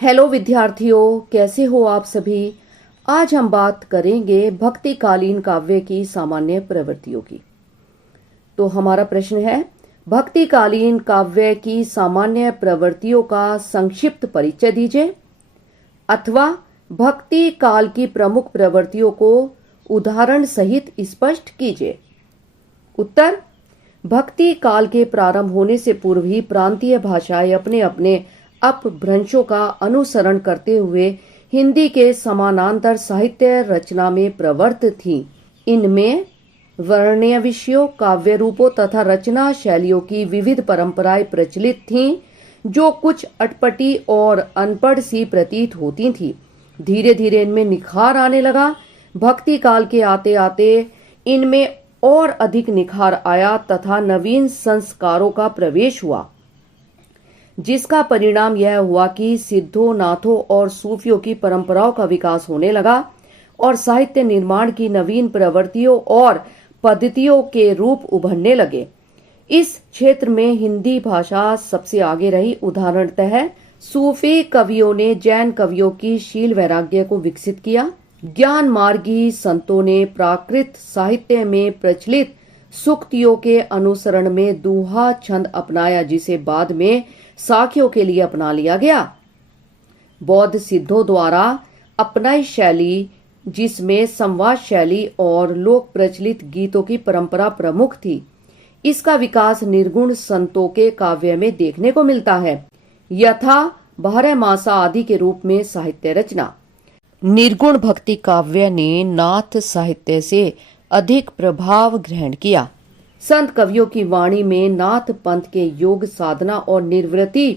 Hello विद्यार्थियों, कैसे हो आप सभी। आज हम बात करेंगे भक्तिकालीन काव्य की सामान्य प्रवृत्तियों की। तो हमारा प्रश्न है, भक्तिकालीन काव्य की सामान्य प्रवृत्तियों का संक्षिप्त परिचय दीजिए, अथवा भक्ति काल की प्रमुख प्रवृत्तियों को उदाहरण सहित स्पष्ट कीजिए। उत्तर, भक्ति काल के प्रारंभ होने से पूर्व ही प्रांतीय भाषाएं अपने अपने अपभ्रंशों का अनुसरण करते हुए हिंदी के समानांतर साहित्य रचना में प्रवृत्त थीं। इनमें वर्ण्य विषयों, काव्य रूपों तथा रचना शैलियों की विविध परंपराएं प्रचलित थीं, जो कुछ अटपटी और अनपढ़ सी प्रतीत होती थीं। धीरे धीरे इनमें निखार आने लगा। भक्ति काल के आते आते इनमें और अधिक निखार आया तथा नवीन संस्कारों का प्रवेश हुआ, जिसका परिणाम यह हुआ कि सिद्धों, नाथों और सूफियों की परंपराओं का विकास होने लगा और साहित्य निर्माण की नवीन प्रवृत्तियों और पद्धतियों के रूप उभरने लगे। इस क्षेत्र में हिंदी भाषा सबसे आगे रही। उदाहरणतः सूफी कवियों ने जैन कवियों की शील वैराग्य को विकसित किया। ज्ञान मार्गी संतों ने प्राकृत साहित्य में प्रचलित सूक्तियों के अनुसरण में दोहा छंद अपनाया, जिसे बाद में साखियों के लिए अपना लिया गया। बौद्ध सिद्धों द्वारा अपनाई शैली, जिसमें संवाद शैली और लोक प्रचलित गीतों की परंपरा प्रमुख थी, इसका विकास निर्गुण संतों के काव्य में देखने को मिलता है, यथा बारहमासा आदि के रूप में साहित्य रचना। निर्गुण भक्ति काव्य ने नाथ साहित्य से अधिक प्रभाव ग्रहण किया। संत कवियों की वाणी में नाथ पंथ के योग साधना और निर्वृत्ति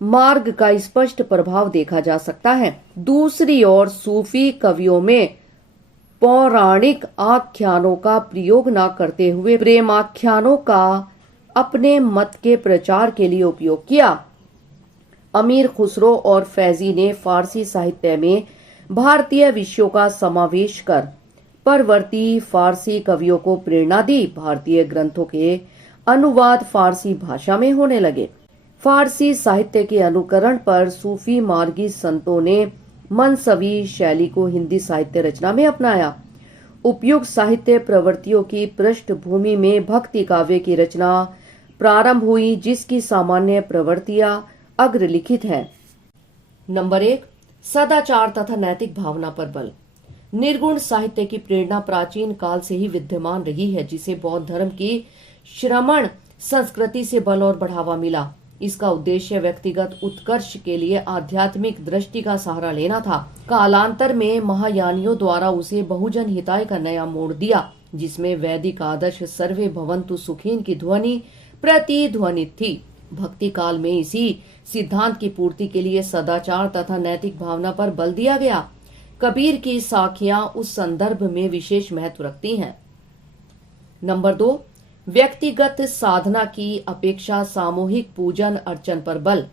मार्ग का स्पष्ट प्रभाव देखा जा सकता है। दूसरी ओर सूफी कवियों में पौराणिक आख्यानों का प्रयोग न करते हुए प्रेमाख्यानों का अपने मत के प्रचार के लिए उपयोग किया। अमीर खुसरो और फैजी ने फारसी साहित्य में भारतीय विषयों का समावेश कर परवर्ती फारसी कवियों को प्रेरणा दी। भारतीय ग्रंथों के अनुवाद फारसी भाषा में होने लगे। फारसी साहित्य के अनुकरण पर सूफी मार्गी संतों ने मनसवी शैली को हिंदी साहित्य रचना में अपनाया। उपयुक्त साहित्य प्रवृत्तियों की पृष्ठभूमि में भक्ति काव्य की रचना प्रारंभ हुई, जिसकी सामान्य प्रवृत्तियां अग्रलिखित है। नंबर 1, सदाचार तथा नैतिक भावना पर बल। निर्गुण साहित्य की प्रेरणा प्राचीन काल से ही विद्यमान रही है, जिसे बौद्ध धर्म की श्रमण संस्कृति से बल और बढ़ावा मिला। इसका उद्देश्य व्यक्तिगत उत्कर्ष के लिए आध्यात्मिक दृष्टि का सहारा लेना था। कालांतर में महायानियों द्वारा उसे बहुजन हिताय का नया मोड़ दिया, जिसमें वैदिक आदर्श सर्वे भवन्तु सुखीन की ध्वनि प्रतिध्वनित थी। भक्ति काल में इसी सिद्धांत की पूर्ति के लिए सदाचार तथा नैतिक भावना पर बल दिया गया। कबीर की साखियां उस संदर्भ में विशेष महत्व रखती हैं। नंबर 2, व्यक्तिगत साधना की अपेक्षा सामूहिक पूजन अर्चन पर बल।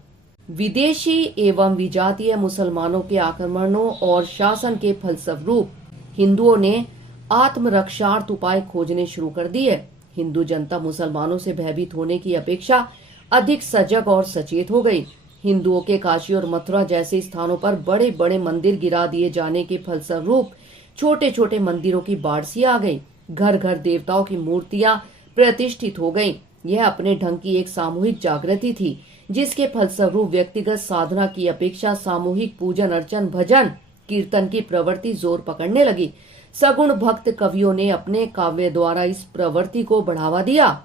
विदेशी एवं विजातीय मुसलमानों के आक्रमणों और शासन के फलस्वरूप हिंदुओं ने आत्मरक्षार्थ उपाय खोजने शुरू कर दिए। हिंदू जनता मुसलमानों से भयभीत होने की अपेक्षा अधिक सजग और सचेत हो गई। हिंदुओं के काशी और मथुरा जैसे स्थानों पर बड़े बड़े मंदिर गिरा दिए जाने के फलस्वरूप छोटे छोटे मंदिरों की बाढ़ सी आ गई। घर घर देवताओं की मूर्तियां प्रतिष्ठित हो गईं। यह अपने ढंग की एक सामूहिक जागृति थी, जिसके फलस्वरूप व्यक्तिगत साधना की अपेक्षा सामूहिक पूजन अर्चन भजन कीर्तन की प्रवृत्ति जोर पकड़ने लगी। सगुण भक्त कवियों ने अपने काव्य द्वारा इस प्रवृत्ति को बढ़ावा दिया।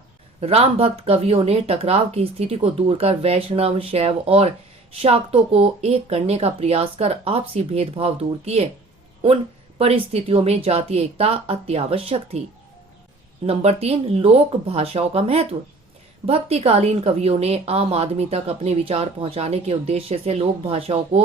राम भक्त कवियों ने टकराव की स्थिति को दूर कर वैष्णव, शैव और शाक्तों को एक करने का प्रयास कर आपसी भेदभाव दूर किए। उन परिस्थितियों में जातीय एकता अत्यावश्यक थी। नंबर 3, लोक भाषाओं का महत्व। भक्तिकालीन कवियों ने आम आदमी तक अपने विचार पहुंचाने के उद्देश्य से लोक भाषाओं को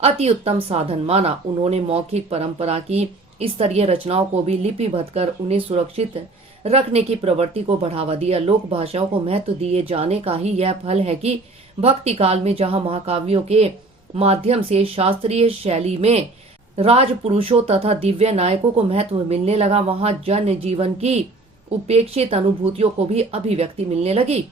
अति उत्तम साधन माना। उन्होंने मौखिक परंपरा की स्तरीय रचनाओं को भी लिपिबद्ध कर उन्हें सुरक्षित रखने की प्रवृत्ति को बढ़ावा दिया। लोक भाषाओं को महत्व दिए जाने का ही यह फल है कि भक्ति काल में जहां महाकाव्यों के माध्यम से शास्त्रीय शैली में राजपुरुषों तथा दिव्य नायकों को महत्व मिलने लगा, वहां जन जीवन की उपेक्षित अनुभूतियों को भी अभिव्यक्ति मिलने लगी।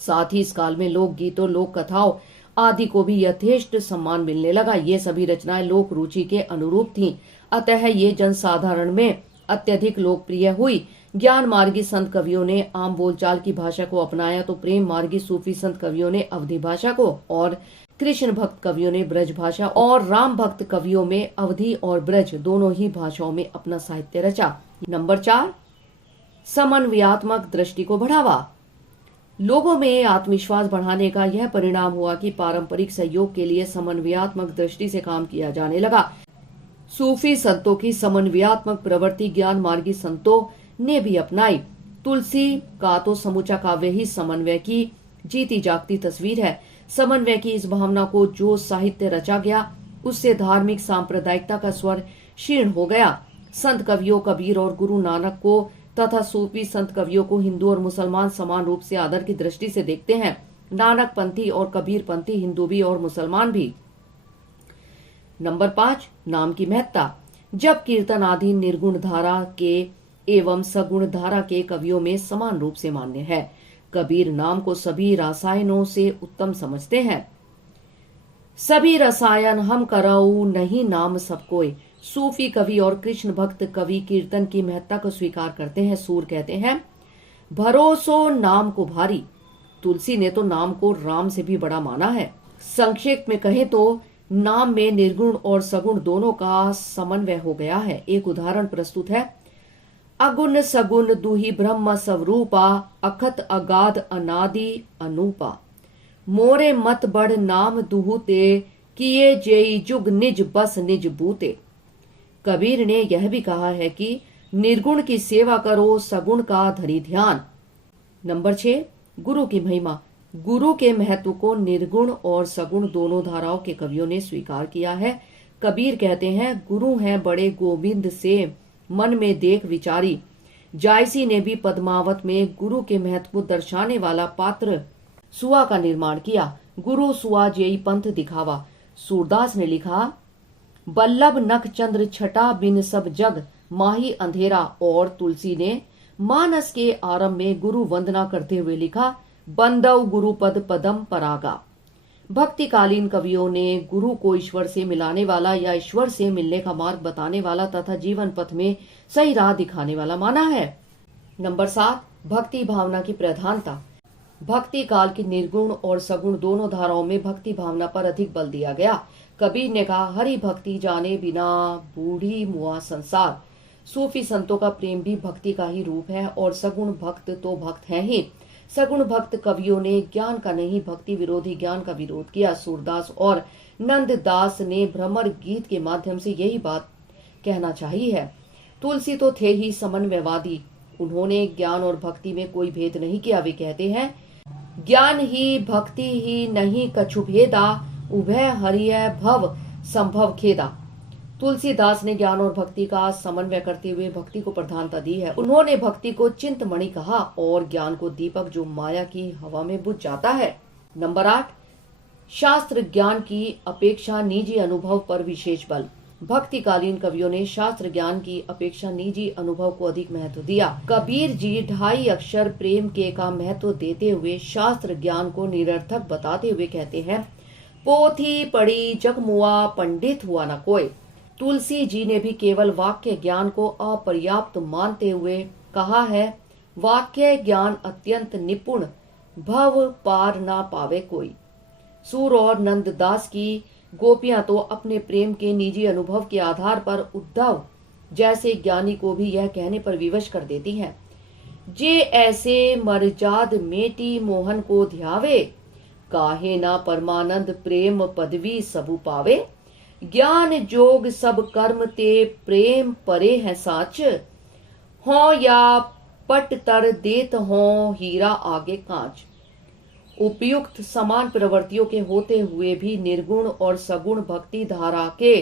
साथ ही इस काल में लोक गीतों, लोक कथाओं आदि को भी यथेष्ट सम्मान मिलने लगा। ये सभी रचनाएं लोक रुचि के अनुरूप थीं, अतः ये जनसाधारण में अत्यधिक लोकप्रिय हुई। ज्ञान मार्गी संत कवियों ने आम बोलचाल की भाषा को अपनाया तो प्रेम मार्गी सूफी संत कवियों ने अवधी भाषा को, और कृष्ण भक्त कवियों ने ब्रज भाषा, और राम भक्त कवियों में अवधी और ब्रज दोनों ही भाषाओं में अपना साहित्य रचा। नंबर 4, समन्वयात्मक दृष्टि को बढ़ावा। लोगों में आत्मविश्वास बढ़ाने का यह परिणाम हुआ कि पारंपरिक सहयोग के लिए समन्वयात्मक दृष्टि से काम किया जाने लगा। सूफी संतों की समन्वयात्मक प्रवृत्ति ज्ञान मार्गी संतों ने भी अपनाई। तुलसी का तो समूचा काव्य ही समन्वय की जीती जागती तस्वीर है। समन्वय की इस भावना को जो साहित्य रचा गया, उससे धार्मिक सांप्रदायिकता का स्वर क्षीण हो गया। संत कवियों कबीर और गुरु नानक को तथा सूफी संत कवियों को हिंदू और मुसलमान समान रूप से आदर की दृष्टि से देखते हैं। नानक पंथी और कबीर पंथी हिंदू भी और मुसलमान भी। नंबर 5, नाम की महत्ता। जब कीर्तन आदि निर्गुण धारा के एवं सगुण धारा के कवियों में समान रूप से मान्य है। कबीर नाम को सभी रसायनों से उत्तम समझते हैं। सभी रसायन हम करऊ नहीं नाम सब कोई। सूफी कवि और कृष्ण भक्त कवि कीर्तन की महत्ता को स्वीकार करते हैं। सूर कहते हैं, भरोसो नाम को भारी। तुलसी ने तो नाम को राम से भी बड़ा माना है। संक्षेप में कहें तो नाम में निर्गुण और सगुण दोनों का समन्वय हो गया है। एक उदाहरण प्रस्तुत है। अगुण सगुण दुही ब्रह्म स्वरूपा, अखत अगाध अनादि अनूपा। मोरे मत बढ़ नाम दुहूते, किए जेई जुग निज बस निज बूते। कबीर ने यह भी कहा है कि निर्गुण की सेवा करो, सगुण का धरी ध्यान। नंबर 6, गुरु की महिमा। गुरु के महत्व को निर्गुण और सगुण दोनों धाराओं के कवियों ने स्वीकार किया है। कबीर कहते हैं, गुरु हैं बड़े गोविंद से मन में देख विचारी। जायसी ने भी पद्मावत में गुरु के महत्व को दर्शाने वाला पात्र सुआ का निर्माण किया। गुरु सुआ जेई पंथ दिखावा। सूरदास ने लिखा, बल्लभ नख चंद्र छटा बिन सब जग, माही अंधेरा। और तुलसी ने मानस के आरंभ में गुरु वंदना करते हुए लिखा, बंदव गुरु पद पदम परागा। भक्तिकालीन कवियों ने गुरु को ईश्वर से मिलाने वाला या ईश्वर से मिलने का मार्ग बताने वाला तथा जीवन पथ में सही राह दिखाने वाला माना है। नंबर 7, भक्ति भावना की प्रधानता। भक्ति काल की निर्गुण और सगुण दोनों धाराओं में भक्ति भावना पर अधिक बल दिया गया। कबीर ने कहा, हरि भक्ति जाने बिना बूढ़ी मुआ संसार। सूफी संतों का प्रेम भी भक्ति का ही रूप है और सगुण भक्त तो भक्त हैं ही। सगुण भक्त कवियों ने ज्ञान का नहीं भक्ति विरोधी ज्ञान का विरोध किया। सूरदास और नंददास ने भ्रमर गीत के माध्यम से यही बात कहना चाहिए है। तुलसी तो थे ही समन्वयवादी। उन्होंने ज्ञान और भक्ति में कोई भेद नहीं किया। वे कहते हैं, ज्ञान ही भक्ति ही नहीं कछु भेदा, उभय हरिय भव संभव खेदा। तुलसीदास ने ज्ञान और भक्ति का समन्वय करते हुए भक्ति को प्रधानता दी है। उन्होंने भक्ति को चिंतमणि कहा और ज्ञान को दीपक जो माया की हवा में बुझ जाता है। नंबर 8, शास्त्र ज्ञान की अपेक्षा निजी अनुभव पर विशेष बल। भक्तिकालीन कवियों ने शास्त्र ज्ञान की अपेक्षा निजी अनुभव को अधिक महत्व दिया। कबीर जी 2.5 अक्षर प्रेम के का महत्व देते हुए शास्त्र ज्ञान को निरर्थक बताते हुए कहते हैं, पोथी पढ़ी जग मुआ, पंडित हुआ न कोई। तुलसी जी ने भी केवल वाक्य ज्ञान को अपर्याप्त मानते हुए कहा है, वाक्य ज्ञान अत्यंत निपुण, भव पार ना पावे कोई। सूर और नंददास की गोपियां तो अपने प्रेम के निजी अनुभव के आधार पर उद्धव जैसे ज्ञानी को भी यह कहने पर विवश कर देती हैं, जे ऐसे मरजाद मेटी मोहन को ध्यावे, काहे ना परमानंद प्रेम पदवी सबु पावे। ज्ञान जोग सब कर्म ते प्रेम परे है साच, हो या पट तर देत हो हीरा आगे कांच। उपयुक्त समान प्रवृत्तियों के होते हुए भी निर्गुण और सगुण भक्ति धारा के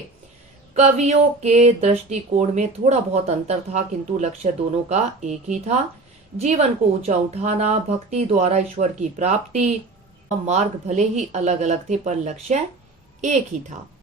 कवियों के दृष्टिकोण में थोड़ा बहुत अंतर था, किंतु लक्ष्य दोनों का एक ही था, जीवन को ऊंचा उठाना, भक्ति द्वारा ईश्वर की प्राप्ति। मार्ग भले ही अलग अलग थे पर लक्ष्य एक ही था।